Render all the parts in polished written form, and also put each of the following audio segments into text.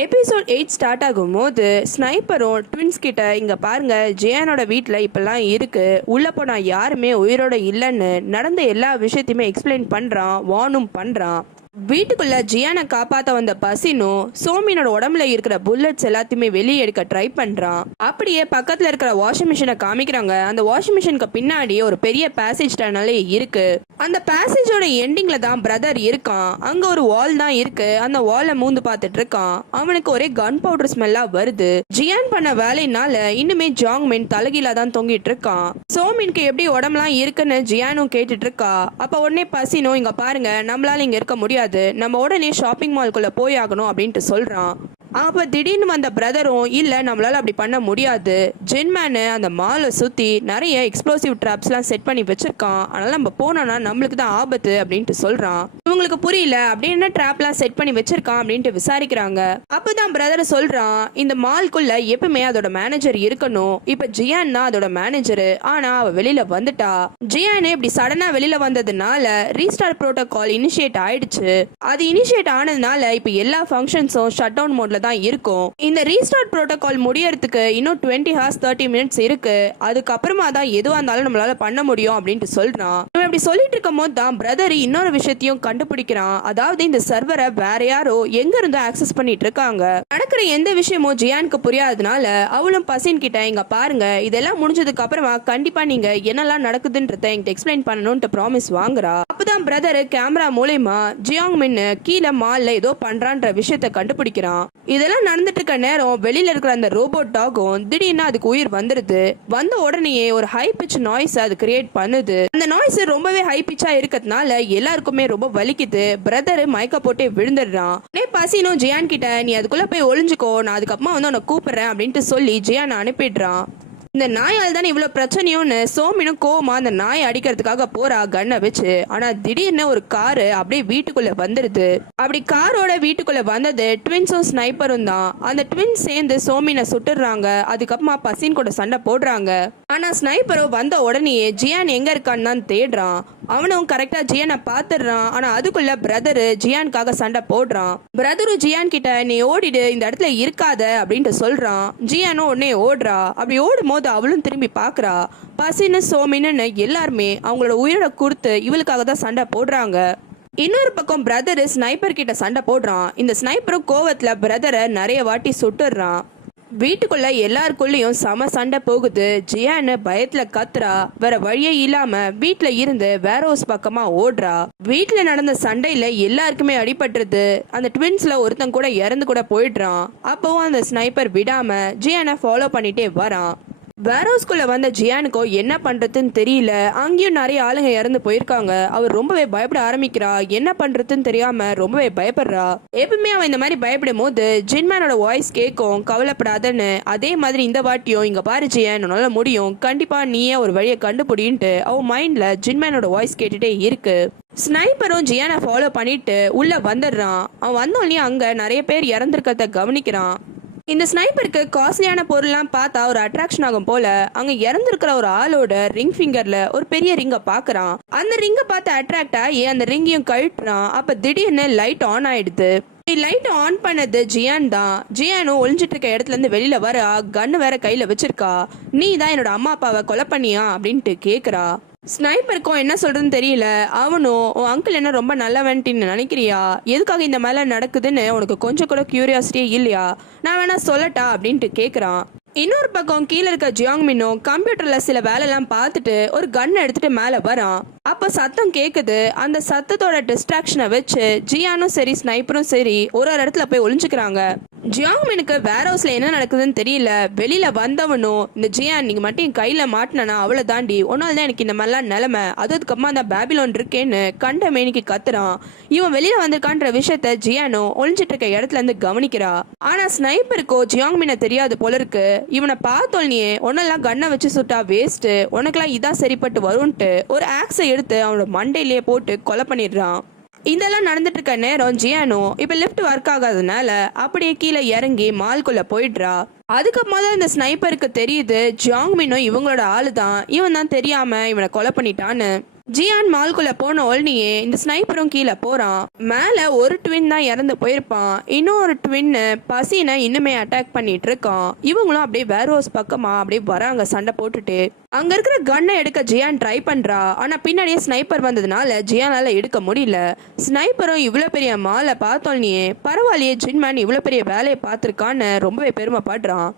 Episode 8 start ஆகும்போது ஸ்னைப்பரும் twins கிட்ட இங்க பாருங்க, ஜியானோட வீட்டில் இப்பெல்லாம் இருக்கு, உள்ள போனா யாருமே உயிரோட இல்லைன்னு நடந்த எல்லா விஷயத்தையுமே எக்ஸ்பிளைன் பண்றான், வார்னும் பண்றான். வீட்டுக்குள்ள ஜியானை காப்பாத்த வந்த பசினும் சோமினோட உடம்புல இருக்கிற புல்லட்ஸ் எல்லாத்தையுமே வெளியே எடுக்க ட்ரை பண்றான். அப்படியே பக்கத்துல இருக்கிற வாஷிங் மிஷினை காமிக்கிறாங்க. அந்த வாஷிங் மிஷினுக்கு பின்னாடி ஒரு பெரிய பேசேஜ் டனலே இருக்கு. அந்த பேசேஜோட எண்டிங்ல தான் பிரதர் இருக்கான். அங்க ஒரு வால் தான் இருக்கு. அந்த வாலை மூந்து பார்த்துட்டு இருக்கான். அவனுக்கு ஒரே கன் பவுடர் ஸ்மெல்லா வருது. ஜியான் பண்ண வேலைனால இன்னுமே ஜாங்மின் தலைகீழா தான் தொங்கிட்டு இருக்கான். சோமினுக்கு எப்படி உடம்புலாம் இருக்குன்னு ஜியானும் கேட்டுட்டு இருக்கா. அப்ப உடனே பசினும் இங்க பாருங்க, நம்மளால இங்க இருக்க முடியாது, நம்ம உடனே ஷாப்பிங் மால்குள்ள போய் ஆகணும் அப்படின்ட்டு சொல்றான். அப்ப திடீர்னு வந்த பிரதரும் இல்ல, நம்மளால அப்படி பண்ண முடியாது, ஜென்மேனு அந்த மாலை சுத்தி நிறைய எக்ஸ்ப்ளோசிவ் ட்ராப்ஸ் எல்லாம் செட் பண்ணி வச்சிருக்கான், அதனால நம்ம போனோம்னா நம்மளுக்கு தான் ஆபத்து அப்படின்ட்டு சொல்றான். இவங்களுக்கு புரியல, அப்படி என்ன ட்ராப்லாம் செட் பண்ணி வச்சிருக்கான் அப்படின்ட்டு விசாரிக்கிறாங்க. அப்பதான் பிரதர் சொல்றான், இந்த மால்குள்ள எப்பவுமே அதோட மேனேஜர் இருக்கணும், இப்ப ஜியான் தான் அதோட மேனேஜர், ஆனா அவ வெளியில வந்துட்டா. ஜியானே இப்படி சடனா வெளியில வந்ததுனால ரீஸ்டார்ட் புரோட்டோகால் இனிஷியேட் ஆயிடுச்சு. அது இனிஷியேட் ஆனதுனால இப்ப எல்லா ஃபங்க்ஷன்ஸும் ஷட் டவுன் மோட்ல தான் இருக்கும். இந்த ரீஸ்டார்ட் புரோட்டோகால் முடியறதுக்கு இன்னும் 20 hours 30 minutes இருக்கு. அதுக்கப்புறமா தான் எதுவா இருந்தாலும் நம்மளால பண்ண முடியும் அப்படின்ட்டு சொல்றான். இவன் இப்படி சொல்லிட்டு இருக்கும் போது தான் பிரதர் இன்னொரு விஷயத்தையும் கண்டுபிடிக்கிறான். அதாவது இந்த சர்வரை வேற யாரோ எங்க இருந்து ஆக்சஸ் பண்ணிட்டு இருக்காங்க. நடக்கிற எந்த விஷயமும் ஜியானுக்கு புரியாததுனால அவளும் பசின் கிட்ட இங்க பாருங்க, இதெல்லாம் முடிஞ்சதுக்கு அப்புறமா கண்டிப்பா நீங்க என்னெல்லாம் நடக்குதுன்றத என்கிட்ட எக்ஸ்பிளைன் பண்ணணும்னு ப்ராமிஸ் வாங்குறா. அப்பதான் பிரதர் கேமரா மூலமா ஜியாங்மின் கீழே மால்ல ஏதோ பண்றான்ற விஷயத்த கண்டுபிடிக்கிறான். இதெல்லாம் நடந்துட்டு இருக்க நேரம் வெளியில இருக்கிற அந்த ரோபோட் டாகும் திடீர்னு அதுக்கு உயிர் வந்துருது. வந்த உடனேயே ஒரு ஹை பிச் நாய்ஸ் அது கிரியேட் பண்ணுது. அந்த நாய்ஸ் ரொம்பவே ஹை பிச்சா இருக்கிறதுனால எல்லாருக்குமே ரொம்ப வலிக்குது. பிரதர் மயக்க போட்டே விழுந்துடுறான். பசினும் ஜியான் கிட்ட நீ அதுக்குள்ள போய் ஒளிஞ்சுக்கோ, நான் அதுக்கப்புறமா வந்து உன்னை கூப்பிடுறேன் அப்படின்ட்டு சொல்லி ஜியான் அனுப்பிடுறான். இந்த நாயால் தானே இவ்வளவு பிரச்சனையோன்னு சோமினும் கோவமா அந்த நாயை அடிக்கிறதுக்காக போறா கண்ணை வச்சு. ஆனா திடீர்னு ஒரு காரு அப்படியே வீட்டுக்குள்ள வந்துருது. அப்படி காரோட வீட்டுக்குள்ள வந்தது ட்வின்ஸும் ஸ்னைப்பரும் தான். அந்த ட்வின்ஸ் சேர்ந்து சோமினை சுட்டுறாங்க. அதுக்கப்புறமா பசின் கூட சண்டை போடுறாங்க. ஆனா ஸ்னைப்பரும் வந்த உடனே ஜியான் எங்க இருக்கான்னு தான் தேடுறான். அவனும் கரெக்டா ஜியானை பாத்துடுறான். ஆனா அதுக்குள்ள பிரதரு ஜியானுக்காக சண்டை போடுறான். பிரதரும் ஜியான் கிட்ட நீ ஓடிடு, இந்த இடத்துல இருக்காத அப்படின்ட்டு சொல்றான். ஜியானும் உடனே ஓடுறா. அப்படி ஓடும் போது அவளும் திரும்பி பாக்குறா. பசின்னு சோமின்னு எல்லாருமே அவங்களோட உயிரை கொடுத்து இவளுக்காக தான் சண்டை போடுறாங்க. இன்னொரு பக்கம் பிரதர் ஸ்னைப்பர் கிட்ட சண்டை போடுறான். இந்த ஸ்னைப்பரும் கோவத்துல பிரதரை நிறைய வாட்டி சுட்டுறான். வீட்டுக்குள்ள எல்லாருக்குள்ளயும் சம சண்டை போகுது. ஜியானு பயத்துல கத்துறா. வேற வழியே இல்லாம வீட்டுல இருந்து வேற ஹவுஸ் பக்கமா ஓடுறா. வீட்டுல நடந்த சண்டையில எல்லாருக்குமே அடிபட்டுருது. அந்த ட்வின்ஸ்ல ஒருத்தன் கூட இறந்து கூட போயிடுறான். அப்பவும் அந்த ஸ்னைப்பர் விடாம ஜியானை ஃபாலோ பண்ணிட்டே வரான். வேரோஸ்குள்ள வந்த ஜியானுக்கோ என்ன பண்றதுன்னு தெரியல. அங்கேயும் நிறைய ஆளுங்க இறந்து போயிருக்காங்க. அவர் ரொம்பவே பயப்பட ஆரம்பிக்கிறா. என்ன பண்றதுன்னு தெரியாம ரொம்பவே பயப்படுறா. எப்பவுமே அவன் இந்த மாதிரி பயப்படும் போது ஜின்மேனோட வாய்ஸ் கேட்கும், கவலைப்படாதன்னு. அதே மாதிரி இந்த வாட்டியும் இங்க பாரு ஜியான், உன்னால முடியும், கண்டிப்பா நீயே ஒரு வழியை கண்டுபிடின்ட்டு அவன் மைண்ட்ல ஜின்மேனோட வாய்ஸ் கேட்டுட்டே இருக்கு. ஸ்னைப்பரும் ஜியானை ஃபாலோ பண்ணிட்டு உள்ள வந்துடுறான். அவன் வந்தோடனே அங்க நிறைய பேர் இறந்திருக்கிறத கவனிக்கிறான். இந்த ஸ்னைப்பருக்கு காஸ்ட்லியான பொருள்லாம் பார்த்தா ஒரு அட்ராக்ஷன் ஆகும் போல அங்க இறந்துருக்கிற ஒரு ஆளோட ரிங் ஃபிங்கர்ல ஒரு பெரிய ரிங்கை பாக்குறான். அந்த ரிங்கை பார்த்து அட்ராக்ட் ஆகி அந்த ரிங்கையும் கழட்டுறான். அப்ப திடீர்னு லைட் ஆன் ஆயிடுது. லைட் ஆன் பண்ணது ஜியான் தான். ஜியானும் ஒளிஞ்சிட்டு இருக்க இடத்துல இருந்து வெளியில வர கன்னு வேற கையில வச்சிருக்கா. நீ தான் என்னோட அம்மா அப்பாவை கொலை பண்ணியா அப்படின்ட்டு கேக்குறா. ஸ்னைப்பருக்கும் என்ன சொல்றதுன்னு தெரியல. அவனும் உன் அங்கிள் என்ன ரொம்ப நல்லவன்ட்டு நினைக்கிறியா, எதுக்காக இந்த மேல நடக்குதுன்னு உனக்கு கொஞ்சம் கூட கியூரியாசிட்டியே இல்லையா, நான் வேணா சொல்லட்டா அப்படின்ட்டு கேக்குறான். இன்னொரு பக்கம் கீழே இருக்க ஜியாங்மினும் கம்ப்யூட்டர்ல சில வேலையெல்லாம் பார்த்துட்டு ஒரு கன் எடுத்துட்டு மேல வரான். அப்ப சத்தம் கேக்குது. அந்த சத்தத்தோட டிஸ்ட்ராக்ஷனை வச்சு ஜியானும் சரி ஸ்னைப்பரும் சரி ஒரு இடத்துல போய் ஒளிஞ்சுக்கிறாங்க. ஜியாங்மினுக்கு வேர் ஹவுஸ்ல என்ன நடக்குதுன்னு தெரியல. வெளியில வந்தவனும் இந்த ஜியான் நீங்க மட்டும் என் கையில மாட்டினா அவளை தாண்டி ஒன்னால தான் எனக்கு இந்த மாதிரிலாம் நிலைமை, அதுக்கப்புறமா அந்த பேபிலோன் இருக்கேன்னு கண்ட மேனிக்கு கத்துறான். இவன் வெளியில வந்திருக்கான்ற விஷயத்த ஜியானோ ஒளிஞ்சிட்டு இருக்க இடத்துல இருந்து கவனிக்கிறா. ஆனா ஸ்னைப்பருக்கோ ஜியாங்மினை தெரியாது போல இருக்கு. இவனை பார்த்தோன்னே உன்னெல்லாம் கண்ணை வச்சு சுட்டா வேஸ்ட், உனக்கெல்லாம் இதா சரிப்பட்டு வரும்ட்டு ஒரு ஆக்ஸை எடுத்து அவனோட மண்டையிலேயே போட்டு கொலை பண்ணிடுறான். இதெல்லாம் நடந்துட்டு இருக்க நேரம் ஜியானோ இப்ப லிஃப்ட் ஒர்க் ஆகாதனால அப்படியே கீழே இறங்கி மால்குள்ள போயிடுறா. அதுக்கப்புறமா தான் இந்த ஸ்னைப்பருக்கு தெரியுது ஜியாங்மினும் இவங்களோட ஆளு தான், இவன் தான் தெரியாம இவனை கொலை பண்ணிட்டான்னு. ஜியான் மால்குள்ள போன உடனே இந்த ஸ்னைப்பரும் கீழே போறான். மேல ஒரு ட்வின் தான் இறந்து போயிருப்பான். இன்னொரு ட்வின் பசினை இன்னுமே அட்டாக் பண்ணிட்டு இருக்கான். இவங்களும் அப்படியே வேர்ஹவுஸ் பக்கமா அப்படியே வராங்க சண்டை போட்டுட்டு. அங்க இருக்கிற கன்னை எடுக்க ஜியான் ட்ரை பண்றா. ஆனா பின்னாடியே ஸ்னைப்பர் வந்ததுனால ஜியானால எடுக்க முடியல. ஸ்னைப்பரும் இவ்வளவு பெரிய மாலை பார்த்தோன்னே பரவாயில்லையே ஜின்மேன் இவ்வளவு பெரிய வேலையை பார்த்திருக்கான்னு ரொம்பவே பெருமைப்படுறான்.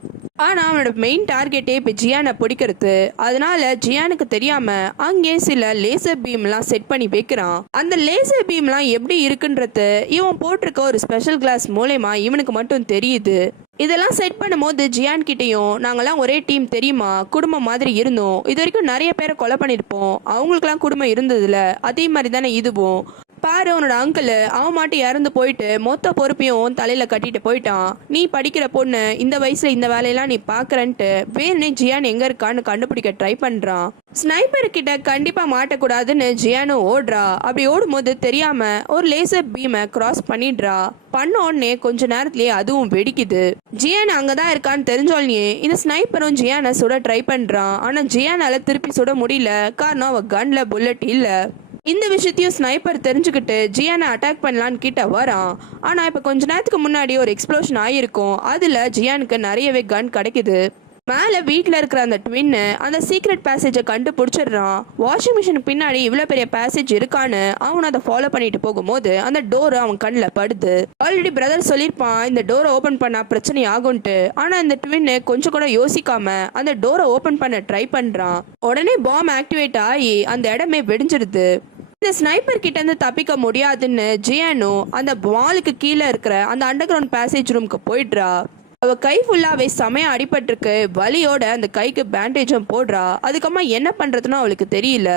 ஆனா அவனோட மெயின் டார்கெட்டே இப்ப ஜியானை பிடிக்கிறது. அதனால ஜியானுக்கு தெரியாம அங்கே சில லேசர் பீம்லாம் செட் பண்ணி வைக்கிறான். அந்த லேசர் பீம்லாம் எப்படி இருக்குன்றது இவன் போட்டிருக்க ஒரு ஸ்பெஷல் கிளாஸ் மூலமா இவனுக்கு மட்டும் தெரியுது. இதெல்லாம் செட் பண்ணும்போது ஜியான் கிட்டையும் நாங்கெல்லாம் ஒரே டீம் தெரியுமா, குடும்பம் மாதிரி இருந்தோம், இது வரைக்கும் நிறைய பேரை கொலை பண்ணிருப்போம், அவங்களுக்குலாம் குடும்பம் இருந்ததுல அதே மாதிரி தானே இதுவும் பாரு, உன்னோட அங்கிள் அவன் மாட்டி இறந்து போயிட்டு மொத்த பொறுப்பையும் தலையில கட்டிட்டு போயிட்டான். நீ படிக்கிற பொண்ணு இந்த வயசுல இந்த வேலையெல்லாம் நீ பாக்குறன்ட்டு வேணுனே ஜியான் எங்க இருக்கான்னு கண்டுபிடிக்க ட்ரை பண்றான். ஸ்னைப்பர் கிட்ட கண்டிப்பா மாட்டக்கூடாதுன்னு ஜியானும் ஓடுறா. அப்படி ஓடும்போது தெரியாம ஒரு லேசர் பீமை கிராஸ் பண்ணிடுறா. பண்ண உடனே கொஞ்ச நேரத்திலேயே அதுவும் வெடிக்குது. ஜியான் அங்கதான் இருக்கான்னு தெரிஞ்சோடனே இந்த ஸ்னைப்பரும் ஜியானை சுட ட்ரை பண்றான். ஆனா ஜியானால திருப்பி சுட முடியல. காரணம் அவ கன்ல புல்லட் இல்ல. இந்த விஷயத்தையும் ஸ்னைப்பர் தெரிஞ்சுக்கிட்டு ஜியானை அட்டாக் பண்ணலான்னு கிட்ட வரான். ஆனா இப்ப கொஞ்ச நேரத்துக்கு முன்னாடி ஒரு எக்ஸ்ப்ளோஷன் ஆயிருக்கும். அதுல ஜியானுக்கு நிறையவே கன் கிடைக்குது. மேல வீட்டுல இருக்கிற அந்த ட்வின் அந்த சீக்ரெட் பேசேஜை கண்டுபிடிச்சிடுறான். வாஷிங் மிஷினுக்கு பின்னாடி இவ்வளவு பெரிய பேசேஜ் இருக்கான்னு அவன் அதை ஃபாலோ பண்ணிட்டு போகும்போது அந்த டோர் அவன் கண்ணில் படுது. ஆல்ரெடி பிரதர் சொல்லியிருப்பான் இந்த டோரை ஓபன் பண்ணா பிரச்சனை ஆகும்ட்டு. ஆனா இந்த ட்வின் கொஞ்சம் கூட யோசிக்காம அந்த டோரை ஓபன் பண்ண ட்ரை பண்றான். உடனே பாம் ஆக்டிவேட் ஆகி அந்த இடமே வெடிஞ்சிருது. இந்த ஸ்னைப்பர் கிட்ட இருந்து தப்பிக்க முடியாதுன்னு ஜியானோ அந்த வாலுக்கு கீழே இருக்கிற அந்த அண்டர் கிரவுண்ட் பேசேஜ் ரூமுக்கு போயிடுறா. அவ கை ஃபுல்லாவே செமையா அடிபட்டிருக்கு. வலியோட அந்த கைக்கு பேண்டேஜும் போடுறா. அதுக்கப்புறமா என்ன பண்றதுன்னு அவளுக்கு தெரியல.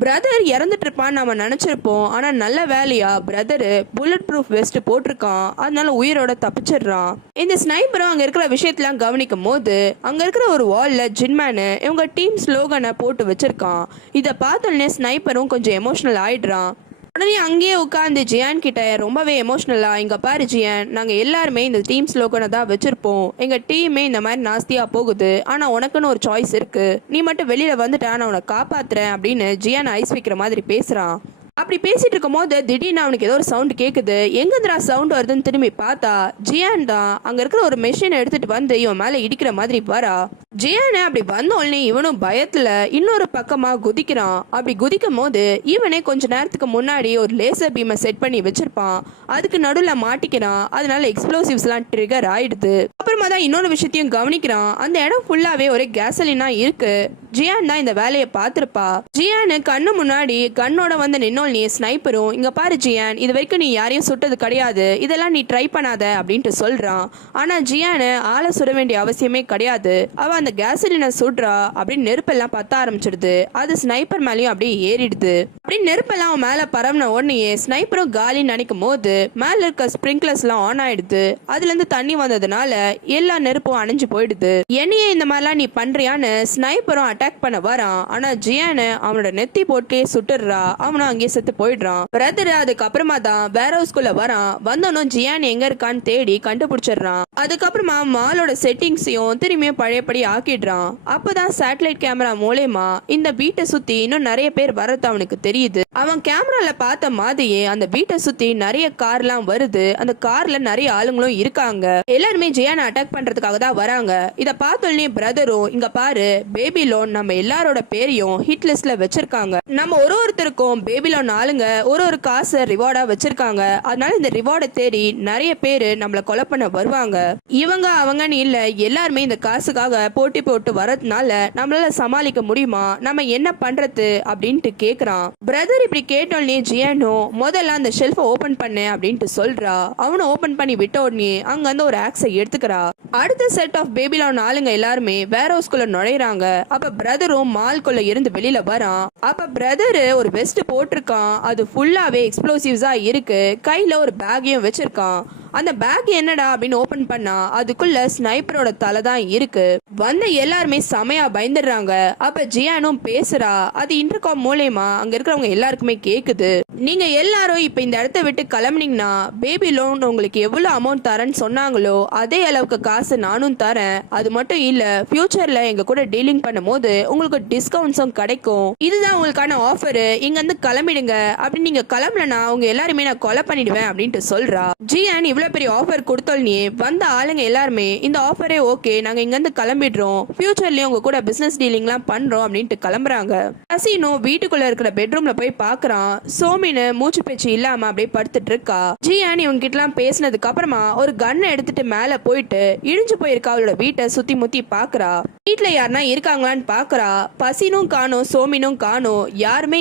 பிரதர் இறந்துட்டு இருப்பான்னு நம்ம நினைச்சிருப்போம். ஆனா நல்ல வேலையா பிரதரு புல்லட் ப்ரூஃப் வெஸ்ட் போட்டிருக்கான். அதனால உயிரோட தப்பிச்சிடுறான். இந்த ஸ்னைப்பரும் அங்க இருக்கிற விஷயத்தெல்லாம் கவனிக்கும் போது அங்க இருக்கிற ஒரு வால்ல ஜின்மேனு இவங்க டீம் ஸ்லோகனை போட்டு வச்சிருக்கான். இதை பார்த்தோன்னே ஸ்னைப்பரும் கொஞ்சம் எமோஷனல் ஆயிடுறான். உடனே அங்கேயே உட்காந்து ஜியான் கிட்ட ரொம்பவே எமோஷனலா, இங்க பாரு ஜியான், நாங்க எல்லாருமே இந்த டீம் ஸ்லோகனை தான் வச்சிருப்போம். எங்க டீமே இந்த மாதிரி நாஸ்தியா போகுது. ஆனா உனக்குன்னு ஒரு சாய்ஸ் இருக்கு. நீ மட்டும் வெளியில வந்துட்டா நான் உன்னை காப்பாத்துறேன் அப்படின்னு ஜியான் ஐஸ் வைக்கிற மாதிரி பேசுறான். அப்படி பேசிட்டு இருக்கும் போது திடீர்னு அவனுக்கு ஏதோ ஒரு சவுண்ட் கேக்குது. எங்கந்திரா சவுண்ட் வருதுன்னு திரும்பி பார்த்தா ஜியான் தான் அங்க இருக்கிற ஒரு மெஷினை எடுத்துட்டு வந்து இவன் மேல இடிக்கிற மாதிரி வரா. ஜியான் அப்படி வந்த உடனே இவனும் பயத்துல இன்னொரு பக்கமா குதிக்கிறான். அப்படி குதிக்கும் போது இவனே கொஞ்ச நேரத்துக்கு முன்னாடி ஒரு லேசர் பீமை செட் பண்ணி வச்சிருப்பான். அதுக்கு நடுவுல மாட்டிக்கிறான். அதனால எக்ஸ்ப்ளோசிவ்ஸ் எல்லாம் ட்ரிகர் ஆயிடுது. அப்புறமா தான் இன்னொரு விஷயத்தையும் கவனிக்கிறான். அந்த இடம் ஃபுல்லாவே ஒரே கேசலினா இருக்கு. ஜியான் தான் இந்த வேலையை பார்த்திருப்பா. ஜியானு கண்ணு முன்னாடி கண்ணோட வந்து நின்னோல் நீ ஸ்னைப்பரும், இங்க பாரு ஜியான், இது வரைக்கும் நீ யாரையும் சுட்டது கிடையாது, இதெல்லாம் நீ ட்ரை பண்ணாத அப்படின்ட்டு சொல்றான். ஆனா ஜியானு ஆளை சுட வேண்டிய அவசியமே கிடையாது. அவ அந்த கேசலினை சுடுறா. அப்படின்னு நெருப்பெல்லாம் பத்த ஆரம்பிச்சிடுது. அது ஸ்னைப்பர் மேலேயும் அப்படியே ஏறிடுது. அப்படின்னு நெருப்பெல்லாம் அவன் மேல பரவன உடனே ஸ்னைப்பரும் காலின்னு நினைக்கும் போது மேல இருக்க ஸ்பிரிங்க்லர்ஸ் எல்லாம் ஆன் ஆயிடுது. அதுல இருந்து தண்ணி வந்ததுனால எல்லா நெருப்பும் அணைஞ்சு போயிடுது. என்னையே இந்த மாதிரிலாம் நீ பண்றியான்னு ஸ்னைப்பரும் அட்டாக் பண்ண வரான். ஆனா ஜியானு அவனோட நெத்தி போட்டே சுட்டுறா. அவனும் அங்கே செத்து போயிடுறான். பிரதர் அதுக்கப்புறமா தான் வேர் ஹவுஸ்குள்ள வரான். வந்தோன்னும் ஜியான் எங்க இருக்கான்னு தேடி கண்டுபிடிச்சிடுறான். அதுக்கப்புறமா மாலோட செட்டிங்ஸையும் திரும்பியும் பழையபடி ஆக்கிடுறான். அப்பதான் சேட்டலைட் கேமரா மூலமா இந்த வீட்டை சுத்தி இன்னும் நிறைய பேர் வரது அவனுக்கு தெரியுது. அவன் கேமரால பார்த்த மாதிரியே அந்த வீட்டை சுத்தி நிறைய கார்லாம் வருது. அந்த கார்ல நிறைய ஆளுங்களும் இருக்காங்க. எல்லாருமே ஜியானை அட்டாக் பண்றதுக்காக தான் வராங்க. இத பார்த்தோன்னே பிரதரும், இங்க பாரு பேபிலோன் நம்ம எல்லாரோட பேரையும் ஹிட் லிஸ்ட்ல வச்சிருக்காங்க. நம்ம ஒருத்தருக்கும் பேபிலோன் ஆளுங்க ஒரு காசை ரிவார்டா வச்சிருக்காங்க. அதனால இந்த ரிவார்டை தேடி நிறைய பேரு நம்மள கொலை பண்ண வருவாங்க. இவங்க அவங்கன்னு இல்ல, எல்லாருமே இந்த காசுக்காக போட்டி போட்டு வரதுனால நம்மளால சமாளிக்க முடியுமா, நம்ம என்ன பண்றது அப்படின்ட்டு கேக்குறான். பிரதர் இப்படி கேட்டோன்னே ஜியானோ முதல்ல அந்த ஷெல்ஃபை ஓபன் பண்ணு அப்படின்ட்டு சொல்றா. அவனும் ஓபன் பண்ணி விட்ட உடனே அங்க வந்து ஒரு ஆக்ஸை எடுத்துக்கிறா. அடுத்த செட் ஆஃப் பேபிலோன் ஆளுங்க எல்லாருமே வேர் ஹவுஸ்குள்ள நுழைறாங்க. அப்ப பிரதரும் மால்குள்ள இருந்து வெளியில வரான். அப்ப பிரதர் ஒரு வெஸ்ட் போட்டிருக்கான். அது ஃபுல்லாவே எக்ஸ்ப்ளோசிவ்ஸா இருக்கு. கையில ஒரு பேக்கையும் வச்சிருக்கான். அந்த பேக் என்னடா அப்படின்னு ஓபன் பண்ணா அதுக்குள்ள ஸ்னைப்பரோட தலை தான் இருக்கு. வந்த எல்லாருமே செமையா பயந்துடுறாங்க. அப்ப ஜியானும் பேசுறா. அது இன்டர்காம் மூலமா அங்க இருக்கிறவங்க எல்லாருக்குமே கேக்குது. நீங்க எல்லாரும் இப்ப இந்த இடத்த விட்டு கிளம்புனீங்கன்னா பேபி லோன் உங்களுக்கு எவ்வளவு அமௌண்ட் தரேன்னு சொன்னாங்களோ அதே அளவுக்கு காசு நானும் தரேன். அது மட்டும் இல்ல ஃபியூச்சர்ல எங்க கூட டீலிங் பண்ணும்போது உங்களுக்கு டிஸ்கவுண்ட்ஸும் கிடைக்கும். இதுதான் உங்களுக்கான ஆஃபர். இங்க இருந்து கிளம்பிடுங்க. அப்படி நீங்க கிளம்பலனா அவங்க எல்லாருமே நான் கொலை பண்ணிடுவேன் அப்படின்ட்டு சொல்றா. ஜியான் இவ்வளவு பெரிய ஆஃபர் கொடுத்தோன்னே வந்த ஆளுங்க எல்லாருமே இந்த ஆஃபரே ஓகே, நாங்க இங்க இருந்து கிளம்பிடுறோம், ஃபியூச்சர்லயும் உங்க கூட பிசினஸ் டீலிங் எல்லாம் பண்றோம் அப்படின்ட்டு கிளம்புறாங்க. கசினோ வீட்டுக்குள்ள இருக்கிற பெட்ரூம்ல போய் பாக்குறான். சோமின்னு மூச்சு பேச்சு இல்லாம அப்படியே படுத்துட்டு இருக்கா. ஜியான் இவங்க கிட்ட எல்லாம் பேசினதுக்கு அப்புறமா ஒரு கன்னை எடுத்துட்டு மேல போயிட்டு இடிஞ்சு போயிருக்கா அவளோட வீட்டை சுத்தி முத்தி பாக்குறா. வீட்டுல யாருன்னா இருக்காங்களான்னு பாக்குறா. பசினும் காணும், சோமினும் காணும், யாருமே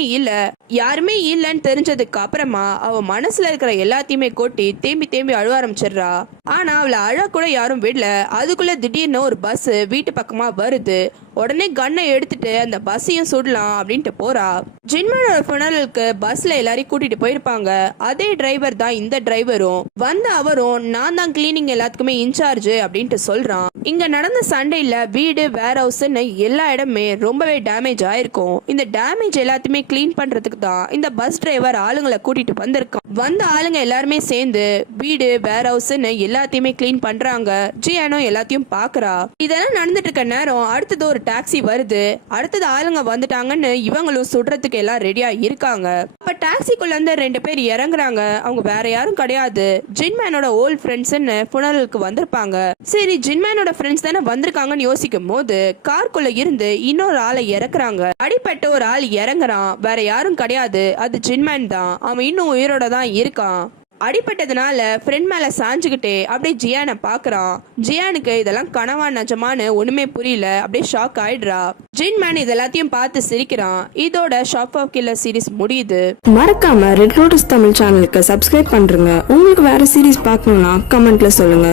இல்லன்னு தெரிஞ்சதுக்கு அப்புறமா அவ மனசுல இருக்கிற எல்லாத்தையுமே கொட்டி தேம்பி தேம்பி அழுவ ஆரம்பிச்சிடுறா. ஆனா அவளை அழ கூட யாரும் விடல. அதுக்குள்ள திடீர்னு ஒரு பஸ் வீட்டு பக்கமா வருது. உடனே கன்னை எடுத்துட்டு அந்த பஸ்ஸையும் சுடலாம் அப்படின்ட்டு போறா. ஜின்மனோட ஃபுனரலுக்கு பஸ்ல எல்லாரையும் கூட்டிட்டு போயிருப்பாங்க. அதே டிரைவர் தான் இந்த டிரைவரும். வந்த அவரும் நான் தான் கிளீனிங் எல்லாத்துக்குமே இன்சார்ஜ் அப்படின்ட்டு சொல்றான். இங்க நடந்த சண்டையில வீடு வேர் ஹவுஸ்ன்னு எல்லா இடமே ரொம்பவே டேமேஜ் ஆயிருக்கும். இந்த டேமேஜ் எல்லாத்தையுமே கிளீன் பண்றதுக்கு தான் இந்த பஸ் டிரைவர் ஆளுங்களை கூட்டிட்டு வந்திருக்கான். வந்த ஆளுங்க எல்லாருமே சேர்ந்து வீடு வேர் ஹவுஸ்ன்னு எல்லாத்தையுமே கிளீன் பண்றாங்க. ஜியானோ எல்லாத்தையும் பாக்குறா. இதெல்லாம் நடந்துட்டு இருக்க நேரம் அடுத்தது ஒரு டாக்ஸி வருது. அடுத்தது ஆளுங்க வந்துட்டாங்கன்னு இவங்களும் சுடுறதுக்கு எல்லாம் ரெடியா இருக்காங்க. அப்ப டாக்ஸிக்குள்ள இருந்து 2 பேர் இறங்குறாங்க. அவங்க வேற யாரும் கிடையாது, ஜின்மேனோட ஓல்ட் ஃப்ரெண்ட்ஸ்ன்னு ஃபுனரலுக்கு வந்திருப்பாங்க. சரி ஜின்மேனோட ஃப்ரெண்ட்ஸ் தானே வந்திருக்காங்கன்னு யோசிக்கும் போது கார்க்குள்ள இருந்து இன்னொரு ஆளை இறக்குறாங்க. அடிப்பட்ட ஒரு ஆள் இறங்குறான். வேற யாரும் கிடையாது, அது ஜின்மேன் தான். அவன் இன்னும் உயிரோட தான் இருக்கான். அடிப்பட்டதுனால ஃப்ரெண்ட் மேல சாஞ்சுக்கிட்டே அப்படியே ஜியானை பாக்குறான். ஜியானுக்கு இதெல்லாம் கனவா நிஜமானு ஒண்ணுமே புரியல. அப்படியே ஷாக் ஆயிடுறா. ஜின்மேன் இதெல்லாத்தையும் பார்த்து சிரிக்கிறான். இதோட ஷாப் ஆஃப் கில்லர் சீரிஸ் முடியுது. மறக்காம ரெட் லோட்டஸ் தமிழ் சேனலுக்கு சப்ஸ்கிரைப் பண்றேங்க. உங்களுக்கு வேற சீரிஸ் பார்க்கணும்னா கமெண்ட்ல சொல்லுங்க.